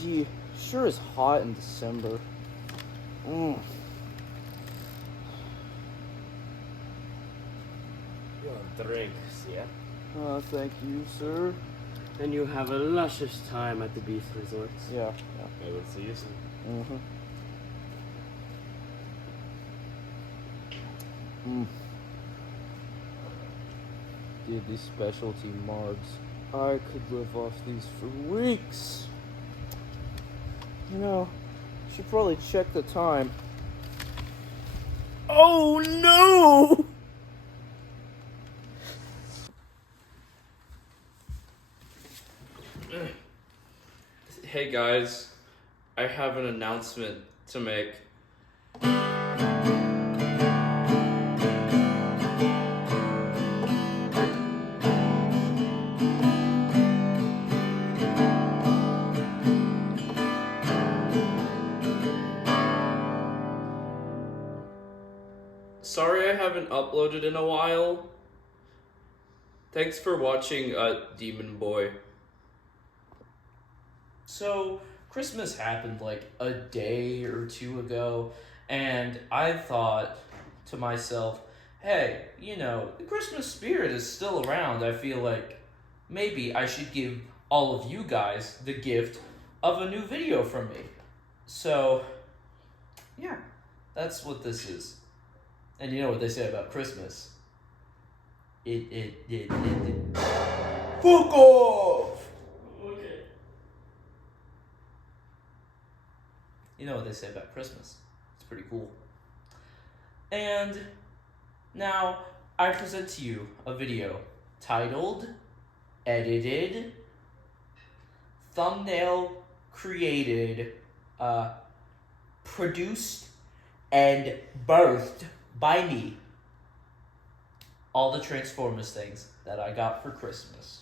Gee, sure is hot in December. Mm. Your drinks, yeah? Thank you, sir. Then you have a luscious time at the beach resorts. Yeah. I will see you soon. Mm-hmm. Dude, these specialty margs. I could live off these for weeks. You know, should probably check the time. Oh no! Hey guys, I have an announcement to make. Sorry I haven't uploaded in a while. Thanks for watching Demon Boy. So, Christmas happened like a day or two ago, and I thought to myself, hey, the Christmas spirit is still around. I feel like maybe I should give all of you guys the gift of a new video from me. So, yeah, that's what this is. And you know what they say about Christmas? Fuck off! Okay. You know what they say about Christmas. It's pretty cool. And now I present to you a video titled, edited, thumbnail created, produced, and birthed by me. All the Transformers things that I got for Christmas.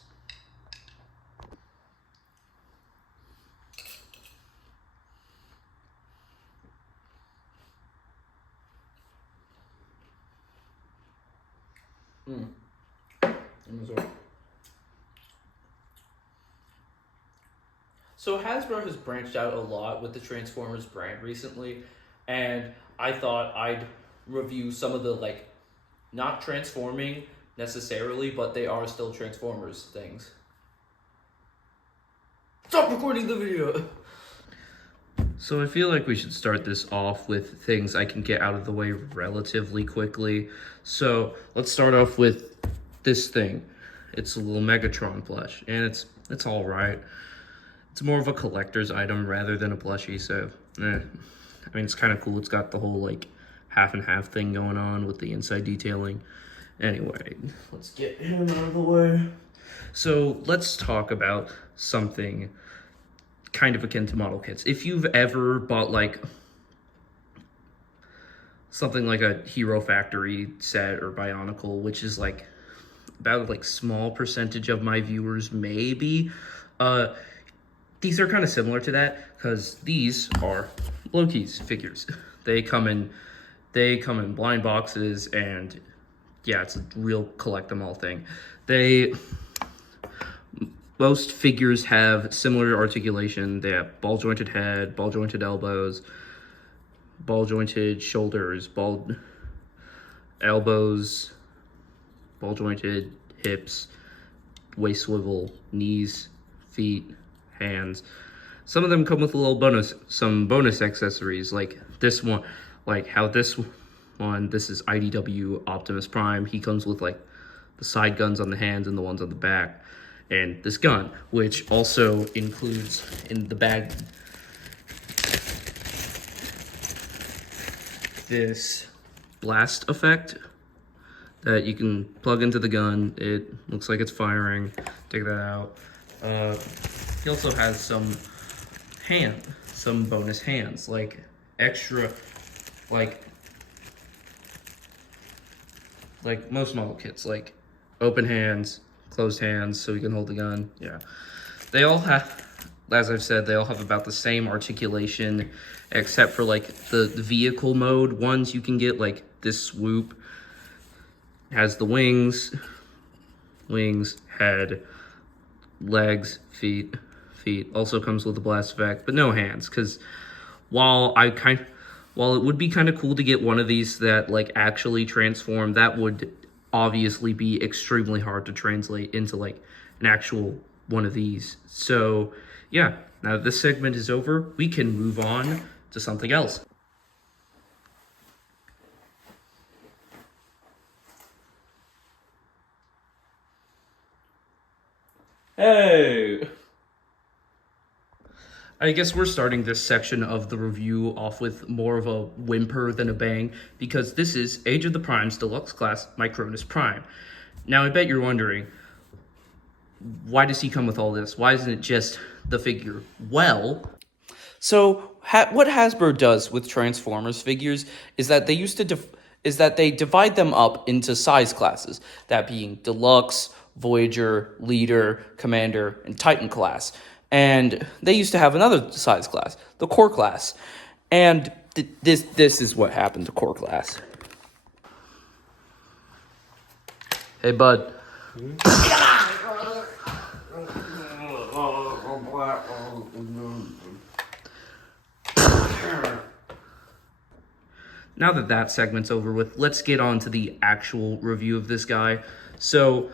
So Hasbro has branched out a lot with the Transformers brand recently, and I thought I'd review some of the not transforming necessarily, but they are still Transformers things. Stop recording the video! So I feel like we should start this off with things I can get out of the way relatively quickly. So let's start off with this thing. It's a little Megatron plush, and it's all right. It's more of a collector's item rather than a plushie, so I mean, it's kind of cool. It's got the whole half and half thing going on with the inside detailing. Anyway, let's get him out of the way. So let's talk about something kind of akin to model kits. If you've ever bought something like a Hero Factory set or Bionicle, which is about a small percentage of my viewers maybe, these are kind of similar to that because these are Loki's figures. They come in blind boxes, and yeah, it's a real collect them all thing. Most figures have similar articulation. They have ball jointed head, ball jointed elbows, ball jointed shoulders, ball elbows, ball jointed hips, waist swivel, knees, feet, hands. Some of them come with a little some bonus accessories, like this one, this is IDW Optimus Prime. He comes with the side guns on the hands and the ones on the back. And this gun, which also includes in the bag this blast effect that you can plug into the gun. It looks like it's firing. Take that out. He also has some bonus hands, extra, like most model kits, open hands, closed hands, so you can hold the gun. Yeah, they all have, as I've said, they all have about the same articulation, except for the vehicle mode ones you can get, this swoop has the wings, head, legs, feet, feet. Also comes with a blast effect, but no hands. Because while it would be kind of cool to get one of these that like actually transform, that would obviously be extremely hard to translate into like an actual one of these. So yeah, now that this segment is over, we can move on to something else. Hey! I guess we're starting this section of the review off with more of a whimper than a bang, because this is Age of the Primes Deluxe Class Micronus Prime. Now, I bet you're wondering, why does he come with all this? Why isn't it just the figure? Well, so what Hasbro does with Transformers figures is that they divide them up into size classes, that being Deluxe, Voyager, Leader, Commander, and Titan class. And they used to have another size class, the Core class. And this is what happened to Core class. Hey, bud. Now that that segment's over with, let's get on to the actual review of this guy. So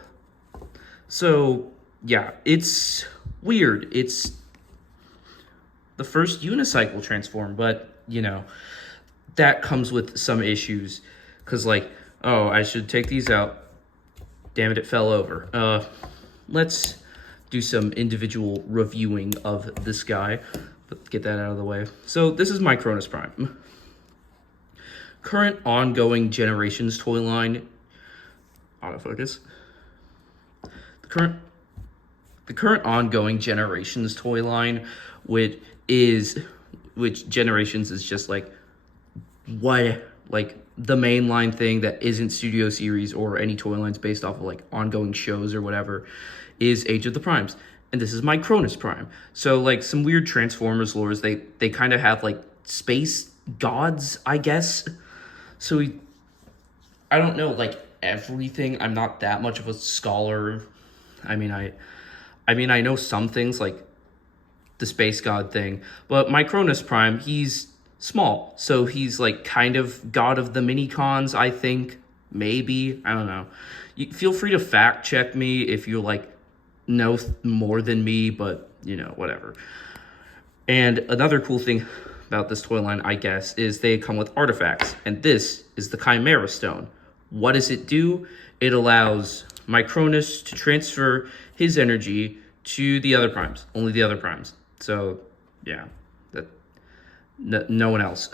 yeah, it's weird. It's the first unicycle transform, but, you know, that comes with some issues. Because, like, oh, I should take these out. Damn it, it fell over. Let's do some individual reviewing of this guy. But get that out of the way. So, this is Micronus Prime. Current ongoing Generations toy line. Autofocus. The current ongoing Generations toy line, which Generations is just like the mainline thing that isn't Studio Series or any toy lines based off of like ongoing shows or whatever, is Age of the Primes. And this is Micronus Prime. So like some weird Transformers lores, they kind of have like space gods, I guess. So I don't know like everything. I'm not that much of a scholar. I mean I know some things like the space god thing, but Micronus Prime, he's small, so he's like kind of god of the mini cons, I think. Maybe, I don't know. You feel free to fact check me if you like know more than me, but you know, whatever. And another cool thing about this toy line, I guess, is they come with artifacts, and this is the Chimera Stone. What does it do? It allows Micronus to transfer his energy to the other primes, only the other primes. So, yeah, no one else.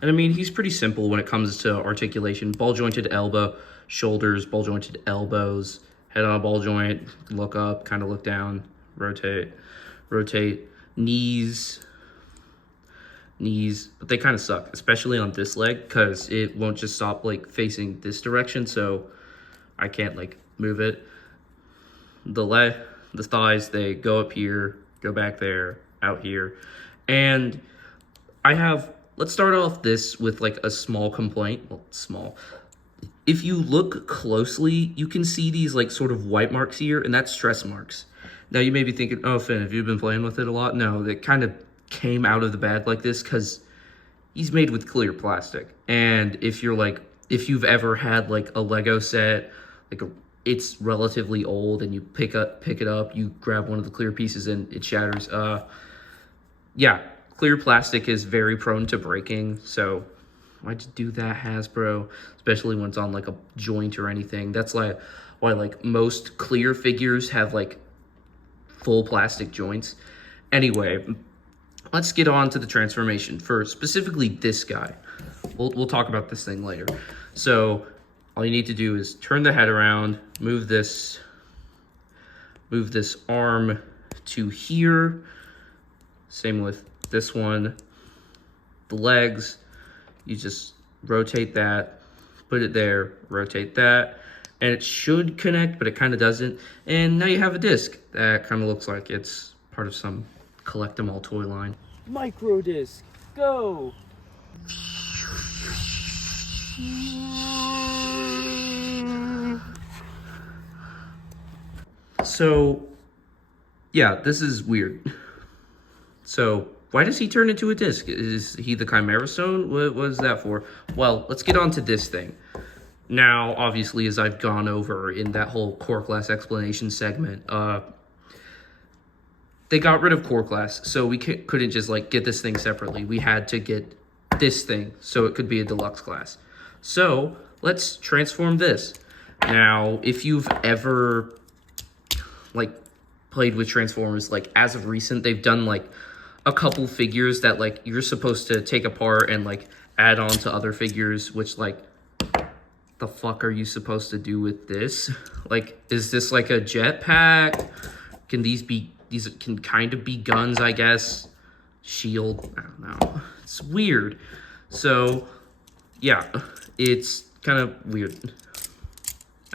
And I mean, he's pretty simple when it comes to articulation. Ball jointed elbow, shoulders, ball jointed elbows, head on a ball joint, look up, kind of look down, rotate, knees, but they kind of suck, especially on this leg, because it won't just stop like facing this direction, so I can't like move it. The thighs, they go up here, go back there, out here. And let's start off this with like a small complaint. Well, small. If you look closely, you can see these like sort of white marks here, and that's stress marks. Now you may be thinking, oh, Finn, have you been playing with it a lot? No, it kind of came out of the bag like this because he's made with clear plastic. And if you've ever had like a Lego set, it's relatively old, and you pick it up, you grab one of the clear pieces and it shatters. Yeah, clear plastic is very prone to breaking, so why'd you do that, Hasbro? Especially when it's on like a joint or anything. That's why like most clear figures have like full plastic joints. Anyway, let's get on to the transformation for specifically this guy. We'll talk about this thing later. So all you need to do is turn the head around, move this arm to here. Same with this one. The legs, you just rotate that, put it there, rotate that, and it should connect, but it kind of doesn't. And now you have a disc that kind of looks like it's part of some collect 'em all toy line. Micro disc, go! So yeah, this is weird. So, why does he turn into a disc? Is he the Chimera Stone? What was that for? Well, let's get on to this thing. Now, obviously, as I've gone over in that whole core class explanation segment, they got rid of core class, so we couldn't just like get this thing separately. We had to get this thing so it could be a deluxe class. So let's transform this. Now, if you've ever like played with Transformers, like as of recent, they've done like a couple figures that like you're supposed to take apart and like add on to other figures, which like the fuck are you supposed to do with this? Like, is this like a jetpack? Can these can kind of be guns, I guess. Shield, I don't know. It's weird. So, yeah, it's kind of weird.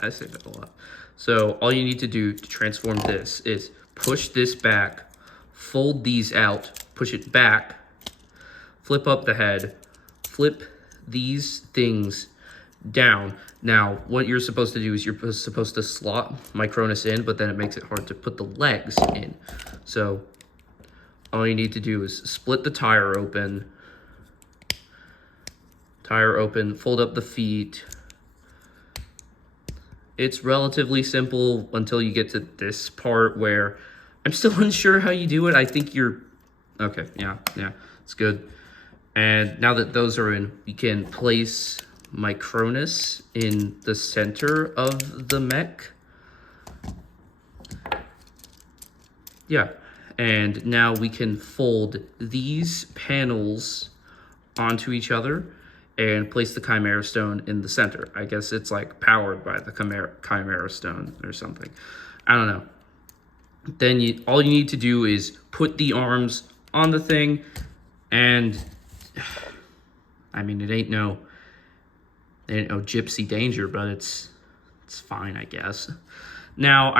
I say that a lot. So, all you need to do to transform this is push this back, fold these out, push it back, flip up the head, flip these things down. Now, what you're supposed to do is you're supposed to slot Micronus in, but then it makes it hard to put the legs in. So, all you need to do is split the tire open, fold up the feet. It's relatively simple until you get to this part where I'm still unsure how you do it. I think you're... Okay, yeah, it's good. And now that those are in, we can place Micronus in the center of the mech. Yeah, and now we can fold these panels onto each other and place the Chimera Stone in the center. I guess it's like powered by the Chimera Stone or something. I don't know. Then all you need to do is put the arms on the thing, and I mean, it ain't no gypsy danger, but it's fine, I guess. Now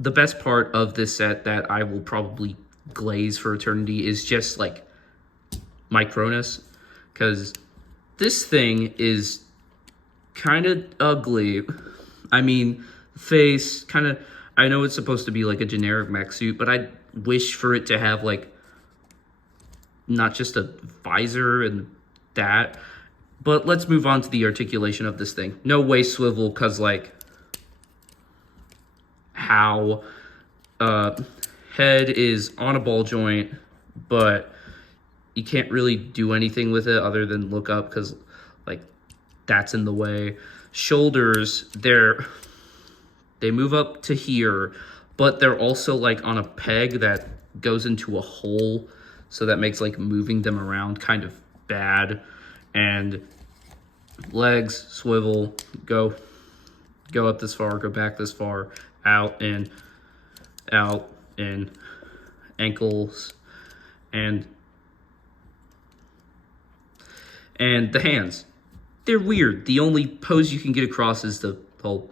the best part of this set that I will probably glaze for eternity is just like Micronus, because this thing is kind of ugly. I mean, face kind of, I know it's supposed to be like a generic mech suit, but I wish for it to have like not just a visor and that. But let's move on to the articulation of this thing. No waist swivel, because like how head is on a ball joint, but you can't really do anything with it other than look up, because like that's in the way. Shoulders, they move up to here, but they're also like on a peg that goes into a hole, so that makes like moving them around kind of bad. And legs swivel, go up this far, go back this far, out and ankles, and the hands. They're weird. The only pose you can get across is the whole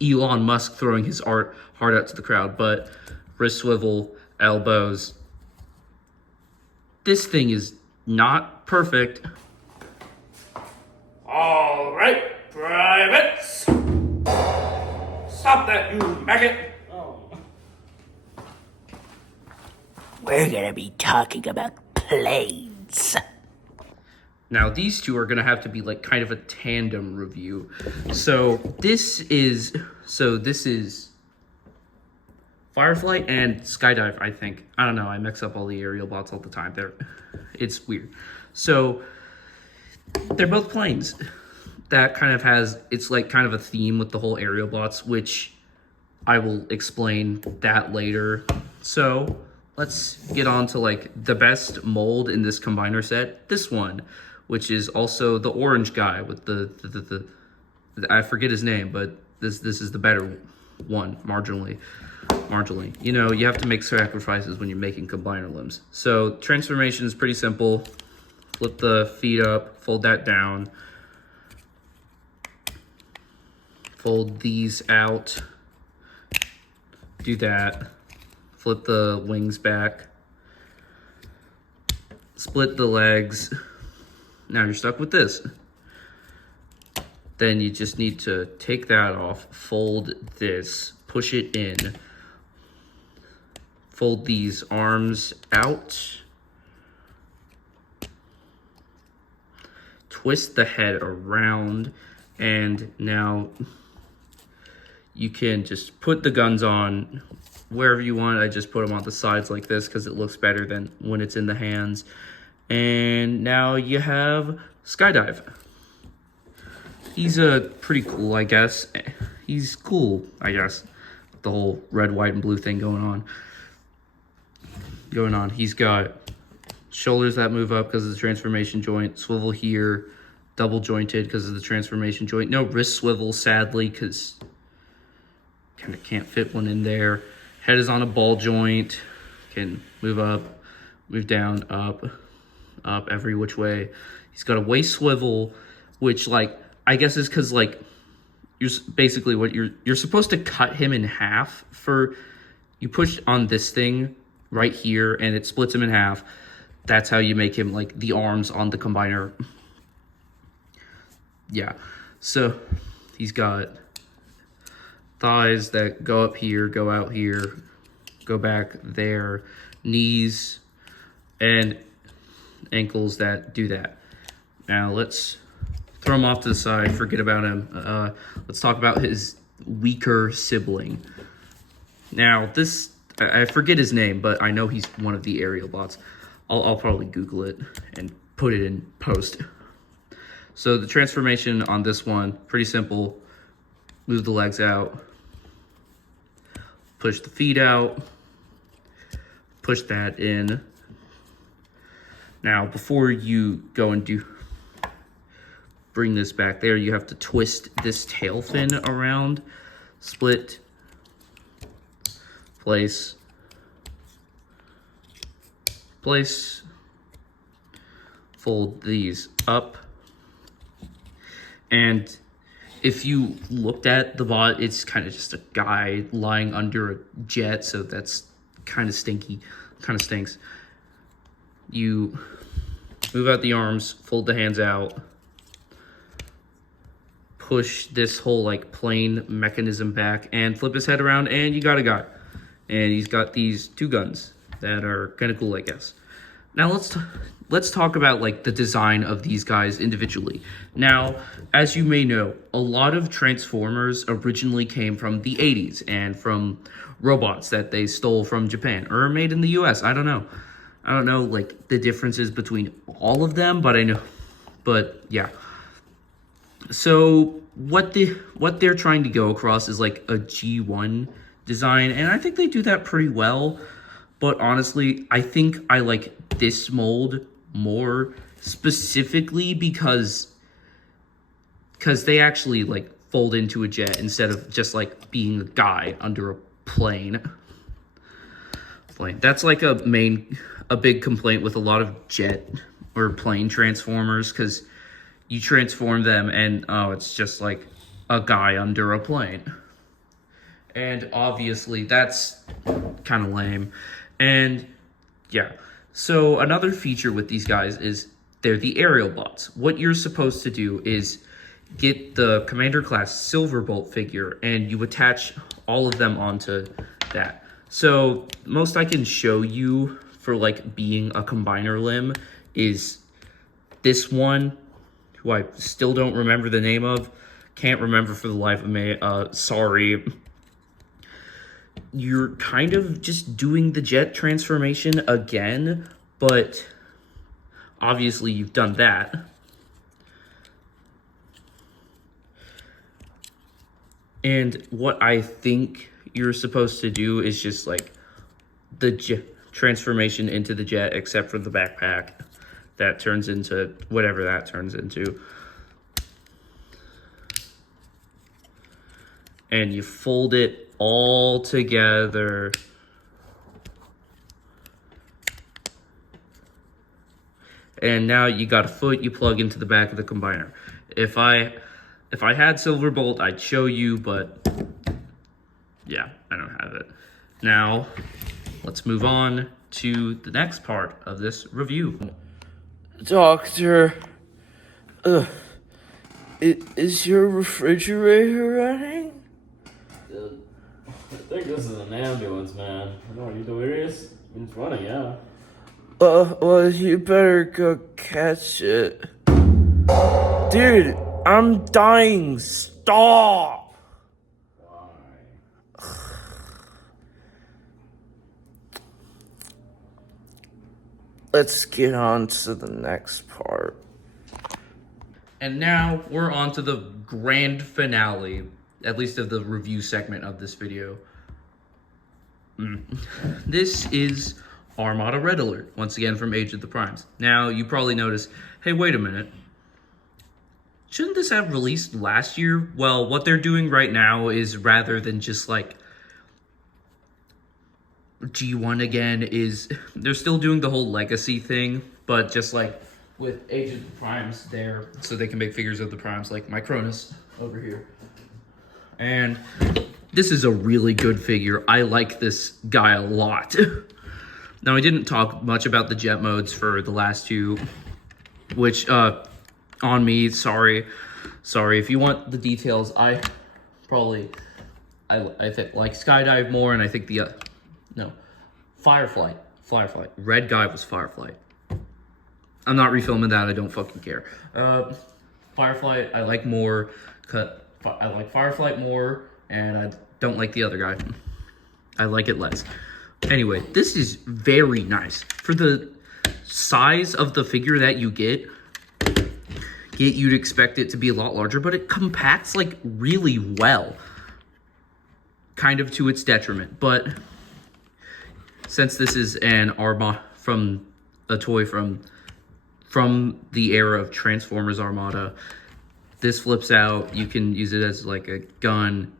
Elon Musk throwing his heart out to the crowd, but wrist swivel, elbows. This thing is not perfect. All right, privates. Stop that, you maggot. We're gonna be talking about planes. Now, these two are going to have to be like kind of a tandem review. So this is Firefly and Skydive, I think. I don't know. I mix up all the aerial bots all the time. It's weird. So they're both planes. That kind of it's like kind of a theme with the whole aerial bots, which I will explain that later. So let's get on to like the best mold in this combiner set. This one, which is also the orange guy with the I forget his name, but this is the better one, marginally. You know, you have to make sacrifices when you're making combiner limbs. So transformation is pretty simple. Flip the feet up, fold that down. Fold these out. Do that. Flip the wings back. Split the legs. Now you're stuck with this. Then you just need to take that off, fold this, push it in, fold these arms out. Twist the head around, and now you can just put the guns on wherever you want. I just put them on the sides like this because it looks better than when it's in the hands. And now you have Skydive. He's pretty cool, I guess. He's cool, I guess. The whole red, white, and blue thing going on. He's got shoulders that move up because of the transformation joint. Swivel here. Double jointed because of the transformation joint. No wrist swivel, sadly, because kind of can't fit one in there. Head is on a ball joint. Can move up, move down, up, every which way. He's got a waist swivel, which, like, I guess is because, like, you're basically what you're supposed to cut him in half. For you push on this thing right here and it splits him in half. That's how you make him, like, the arms on the combiner. Yeah, so he's got thighs that go up here, go out here, go back there, knees, and ankles that do that. Now let's throw him off to the side, forget about him. Let's talk about his weaker sibling. Now this, I forget his name, but I know he's one of the aerial bots. I'll probably Google it and put it in post. So the transformation on this one, pretty simple. Move the legs out. Push the feet out. Push that in. Now, before you go and bring this back there, you have to twist this tail fin around. Split. Place. Place. Fold these up. And if you looked at the bot, it's kind of just a guy lying under a jet, so that's kind of stinky, kind of stinks. You move out the arms, fold the hands out, push this whole, like, plane mechanism back, and flip his head around, and you got a guy. And he's got these two guns that are kind of cool, I guess. Now let's talk about, like, the design of these guys individually. Now, as you may know, a lot of Transformers originally came from the 80s and from robots that they stole from Japan or made in the US. I don't know, like, the differences between all of them, but yeah. So what they're trying to go across is, like, a G1 design, and I think they do that pretty well. But honestly, I think I like this mold more, specifically because they actually, like, fold into a jet instead of just, like, being a guy under a plane. That's like a big complaint with a lot of jet or plane transformers, because you transform them and it's just like a guy under a plane. And obviously that's kind of lame. And yeah, so another feature with these guys is they're the aerial bots. What you're supposed to do is get the Commander class Silverbolt figure and you attach all of them onto that. So most I can show you for, like, being a combiner limb is this one, who I still don't remember the name of. Can't remember for the life of me. Sorry. You're kind of just doing the jet transformation again, but obviously you've done that. And what I think you're supposed to do is just, like, the jet transformation into the jet, except for the backpack that turns into whatever that turns into. And you fold it all together. And now you got a foot you plug into the back of the combiner. If I had Silverbolt, I'd show you, but yeah, I don't have it. Now, let's move on to the next part of this review. Doctor, is your refrigerator running? I think this is an ambulance, man. No, are you delirious? It's running, yeah. Well, you better go catch it. Dude, I'm dying. Stop! Why? Let's get on to the next part. And now we're on to the grand finale, at least of the review segment of this video. This is Armada Red Alert, once again from Age of the Primes. Now, you probably noticed, hey, wait a minute. Shouldn't this have released last year? Well, what they're doing right now is, rather than just like G1 again, is they're still doing the whole legacy thing, but just like with Age of the Primes there, so they can make figures of the Primes, like my Cronus over here. And this is a really good figure. I like this guy a lot. Now, I didn't talk much about the jet modes for the last two, which, on me, sorry. If you want the details, I think like Skydive more, and I think the, no, Firefly. Red guy was Firefly. I'm not refilming that, I don't fucking care. Firefly, I like more, I like Firefly more, and I don't like the other guy. I like it less. Anyway, this is very nice. For the size of the figure that you get, you'd expect it to be a lot larger, but it compacts like really well. Kind of to its detriment, but since this is an Armada from a toy from the era of Transformers Armada, this flips out. You can use it as like a gun.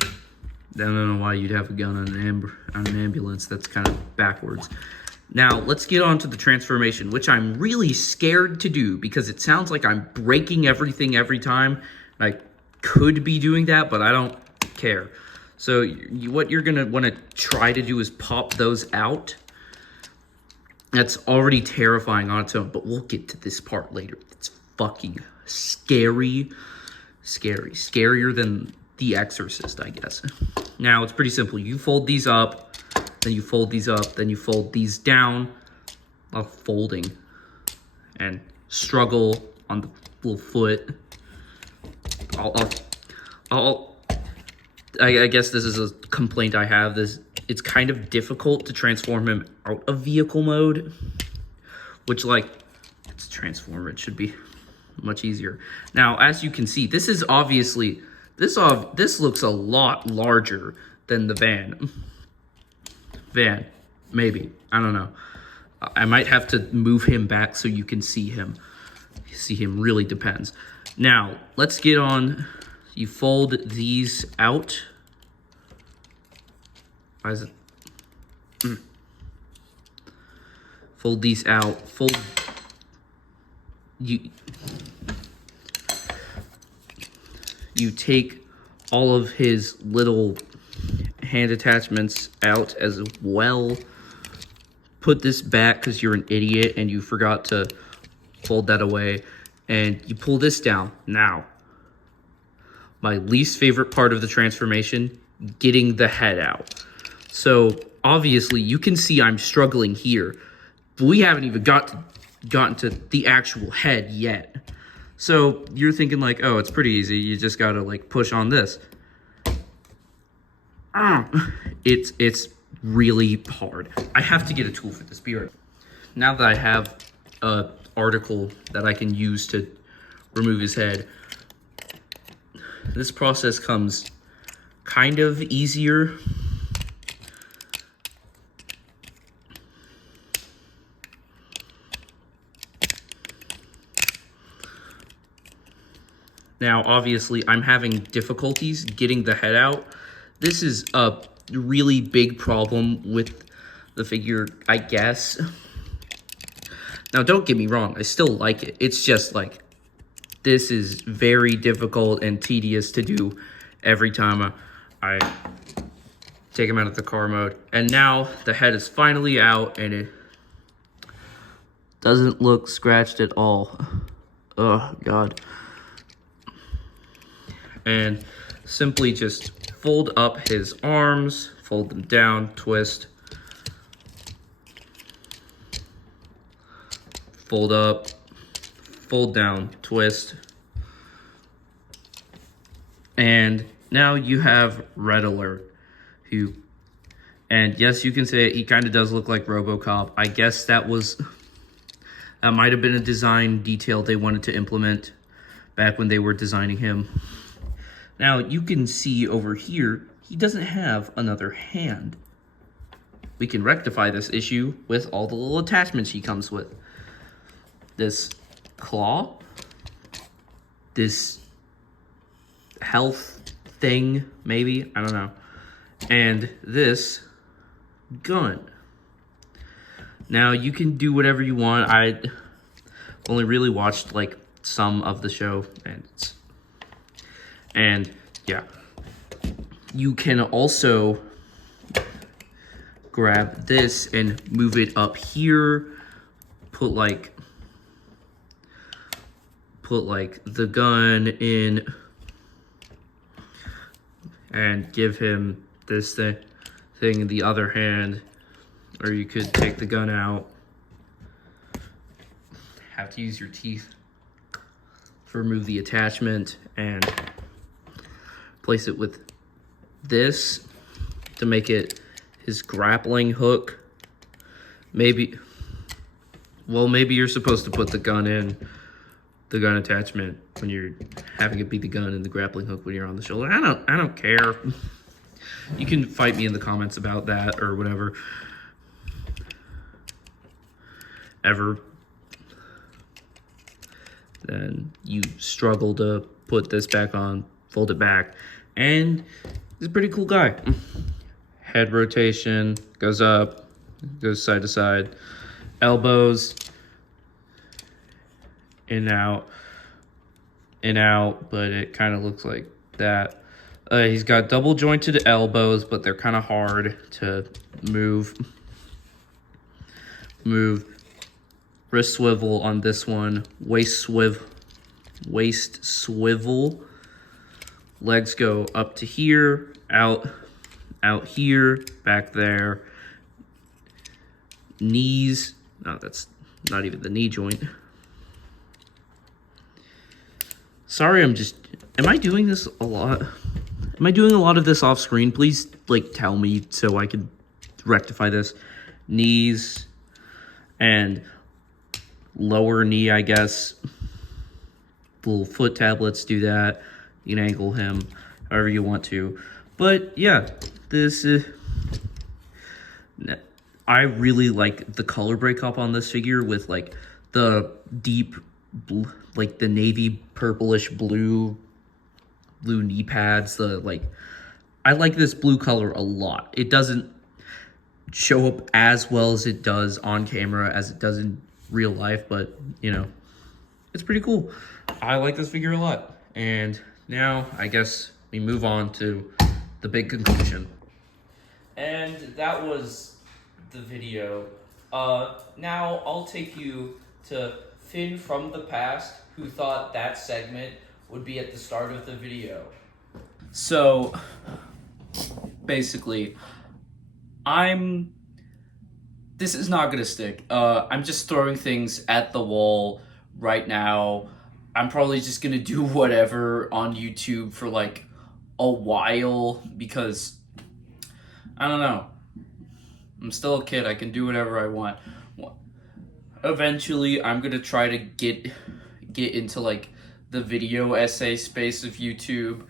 I don't know why you'd have a gun on an ambulance. That's kind of backwards. Now, let's get on to the transformation, which I'm really scared to do because it sounds like I'm breaking everything every time. I could be doing that, but I don't care. So what you're going to want to try to do is pop those out. That's already terrifying on its own, but we'll get to this part later. It's fucking scary. Scarier than The Exorcist, I guess. Now, it's pretty simple. You fold these up, then you fold these up, then you fold these down. Folding. And struggle on the little foot. I guess this is a complaint I have. It's kind of difficult to transform him out of vehicle mode. Which, like, it's a Transformer. It should be much easier. Now, as you can see, this is obviously... This looks a lot larger than the van. Maybe. I don't know. I might have to move him back so you can see him. Really depends. Now, let's get on. You fold these out. Why is it? Fold these out. You take all of his little hand attachments out as well. Put this back because you're an idiot and you forgot to fold that away. And you pull this down. Now, my least favorite part of the transformation, getting the head out. So, obviously, you can see I'm struggling here. But we haven't even gotten to the actual head yet. So you're thinking like, oh, it's pretty easy. You just gotta like push on this. It's really hard. I have to get a tool for this. Be right. Now that I have an article that I can use to remove his head, this process comes kind of easier. Now, obviously, I'm having difficulties getting the head out. This is a really big problem with the figure, I guess. Now, don't get me wrong. I still like it. It's just, like, this is very difficult and tedious to do every time I take him out of the car mode. And now, the head is finally out, and it doesn't look scratched at all. Oh, God. And simply just fold up his arms, fold them down, twist, fold up, fold down, twist. And now you have Red Alert, who, and yes, you can say he kind of does look like RoboCop. I guess that might have been a design detail they wanted to implement back when they were designing him. Now, you can see over here, he doesn't have another hand. We can rectify this issue with all the little attachments he comes with. This claw, this health thing, maybe, I don't know, and this gun. Now, you can do whatever you want. I only really watched, like, some of the show, and yeah. You can also grab this and move it up here, put like the gun in, and give him this thing in the other hand, or you could take the gun out. Have to use your teeth to remove the attachment and place it with this to make it his grappling hook. Maybe you're supposed to put the gun attachment when you're having it be the gun and the grappling hook when you're on the shoulder. I don't care. You can fight me in the comments about that or whatever. Then you struggle to put this back on, fold it back, and he's a pretty cool guy. Head rotation, goes up, goes side to side. Elbows, in, out, but it kind of looks like that. He's got double jointed elbows, but they're kind of hard to move. Wrist swivel on this one, waist swivel. Legs go up to here, out here, back there. Knees, no, that's not even the knee joint. Sorry, am I doing this a lot? Am I doing a lot of this off screen? Please, like, tell me so I can rectify this. Knees and lower knee, I guess. Little foot tablets do that. You can angle him however you want to. But yeah, this is... I really like the color breakup on this figure with like the deep, like the navy purplish blue knee pads. I like this blue color a lot. It doesn't show up as well as it does on camera as it does in real life, but you know, it's pretty cool. I like this figure a lot. And now I guess we move on to the big conclusion. And that was the video. Now I'll take you to Finn from the past, who thought that segment would be at the start of the video. So basically, this is not gonna stick. I'm just throwing things at the wall right now. I'm probably just gonna do whatever on YouTube for like a while because I don't know. I'm still a kid. I can do whatever I want. Eventually, I'm gonna try to get into like the video essay space of YouTube.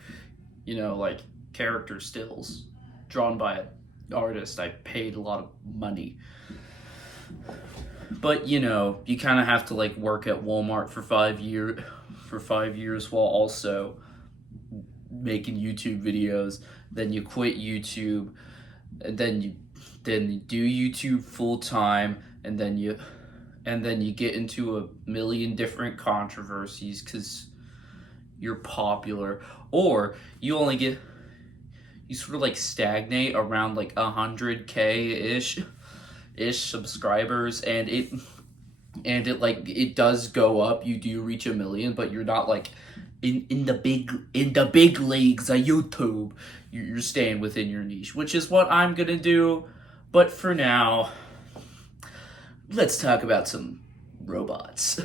You know, like character stills drawn by an artist I paid a lot of money. But you know, you kind of have to like work at Walmart for 5 years while also making YouTube videos. Then you quit YouTube, and then you do YouTube full time, and then you get into a million different controversies because you're popular, or you sort of like stagnate around like 100K ish subscribers, and it like it does go up. You do reach 1 million, but you're not like in the big leagues of YouTube, you're staying within your niche, which is what I'm gonna do. But for now, let's talk about some robots.